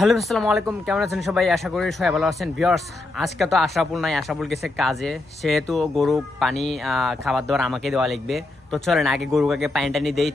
Hello আসসালামু আলাইকুম, কেমন আছেন সবাই? আশা করি সবাই ভালো আছেন। ভিউয়ার্স, আজকে তো আশরাফুল নাই, আশরাফুল গেছে কাজে, সেহেতু গরু পানি খাবার দাবার আমাকে দেওয়া লাগবে। তো চলেন আগে গরুকে পানি টানি দেই।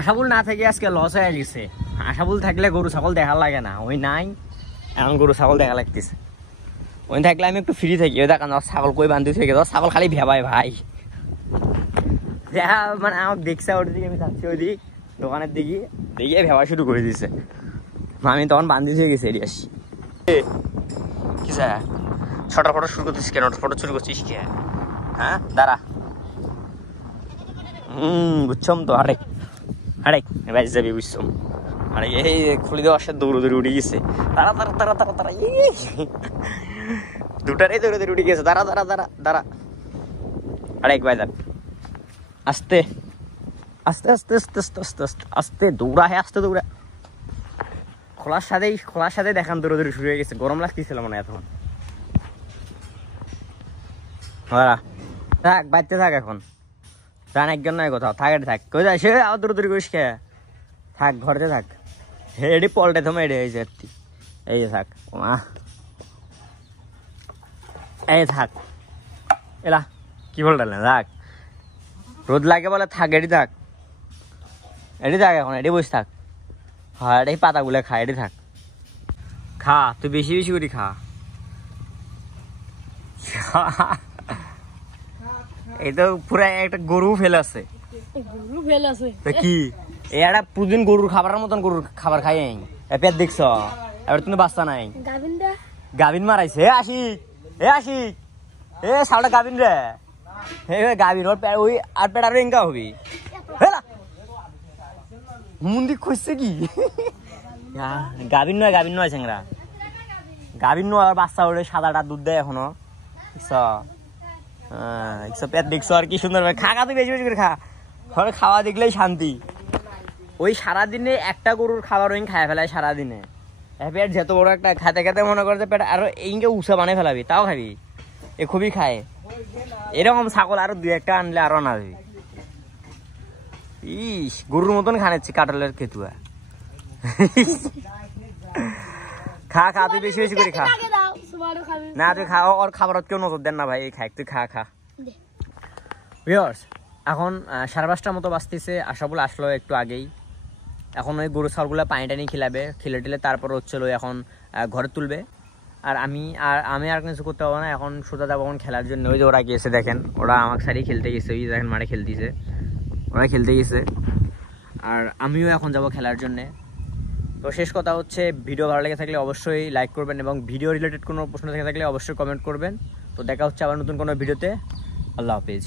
আশাফুল না থেকে আজকে লস হয়ে গেছে। আশাফুল থাকলে গরু ছাগল দেখা লাগে না, ওই নাই, এখন গরু ছাগল দেখা লাগতেছে। ওই থাকলে আমি একটু ফ্রি থাকি। ওই দেখান ছাগল কই বান্ধি থেকে ছাগল খালি ভেবাই ভাই, দেখা মানে আমাকে দেখছে ওর দিকে, আমি থাকছি ওই দিক দোকানের দিকে, দেখিয়ে ভেবা শুরু করে দিছে। আমি তখন বান্ধি থেকে গেছি এটি আসি। কি স্যার ছটার ফটো শুরু করছিস কেন? ফটো শুরু করছিস কে? হ্যাঁ দাঁড়া, বুঝছম তো। আরে আরে বাইশ যাবি বুঝছম। আরে এই খুলে দেওয়ার সাথে দৌড়ে দৌড়ে উঠে গেছে। তারা তারা তারা তারা তারা দুটারেই দৌড়ে দৌড়ে উঠে গেছে। দাঁড়া দাঁড়া দাঁড়া দাঁড়া। আরে এক বাইদার আস্তে আস্তে আস্তে আস্তে আস্তে আস্তে আস্তে আস্তে দৌড়া, হ্যাঁ আস্তে দৌড়া। খোলার সাথে দেখান দৌড়ে দৌড়ে শুরু হয়ে গেছে। গরম লাগতেছিল মনে এতক্ষণ। থাক বাড়তে থাক, এখন রান একজন নয় কোথাও থাক, এটা থাক। কই যায় সে আবার দৌড়ি করিস কে? থাক ঘরে থাক। এডি পল্টে থমে এডে এই যে এই যে থাক, এই থাক এলা কি বলটালে থাক। রোদ লাগে বলে থাক, এডি থাক, এডি থাক, এখন এডি বসে থাক। হ্যাঁ এই পাতাগুলো খা, এডি থাক, খা তুই বেশি বেশি করে খা। এই তো পুরা একটা গরু ফেল আছে কি? এই একটা প্রতিদিন গরুর খাবারের মতন গরুর খাবার খাই পেট দেখছ। এবার তুমি বাচ্চা নাই, গাভিন মারাইছে। এ আসি এ সালটা গাভিন রে, গাভিন ওর ওই আর পেট আরো এঙ্কা হবি। মুন্দি খুঁজছে কি? গাভিন নয় চেংরা, গাভিন নয়। আর বাচ্চা ওরে সাদাটা দুধ দেয় এখনো। পেট দেখছো আর কি সুন্দর। খা তুই বেশি বেশি করে খা, খাওয়া দেখলেই শান্তি। ওই সারাদিনে একটা গরুর খাবার ওই খায় ফেলায় সারাদিনে। পেট যত বড় একটা খাতে খাতে মনে করে পেট আরো এইকে উষা বানাই ফেলাবি, তাও খাবি। এ খুবই খায়। এরকম ছাগল আরো দুই একটা আনলে আরো না। ইস গরুর মতন খানাচ্ছি কাটলের কেতুয়া। খা খা তুই বেশি বেশি করে খা। না তুই খা, ওর খাবারত কেউ নজর দেন না ভাই, খাই তুই খা খা। ভিউয়ার্স এখন 5:30টার মতো বাজতেছে, আশাফুল আসলো একটু আগেই। এখন ওই গরু ছাগলগুলো পানি টানি খিলাবে, খিলে টিলে তারপর হচ্ছিল এখন ঘরে তুলবে। আর আমি আর কিছু করতে পারবো না, এখন সোজা যাবো এখন খেলার জন্য। ওই যে ওরা গিয়েছে দেখেন, ওরা আমার সাইডে খেলতে গেছে, ওই দেখেন মাঠে খেলতেছে, ওরা খেলতে গেছে। আর আমিও এখন যাব খেলার জন্যে। তো শেষ কথা হচ্ছে, ভিডিও ভালো লেগে থাকলে অবশ্যই লাইক করবেন এবং ভিডিও রিলেটেড কোনো প্রশ্ন থেকে থাকলে অবশ্যই কমেন্ট করবেন। তো দেখা হচ্ছে আবার নতুন কোনো ভিডিওতে। আল্লাহ হাফিজ।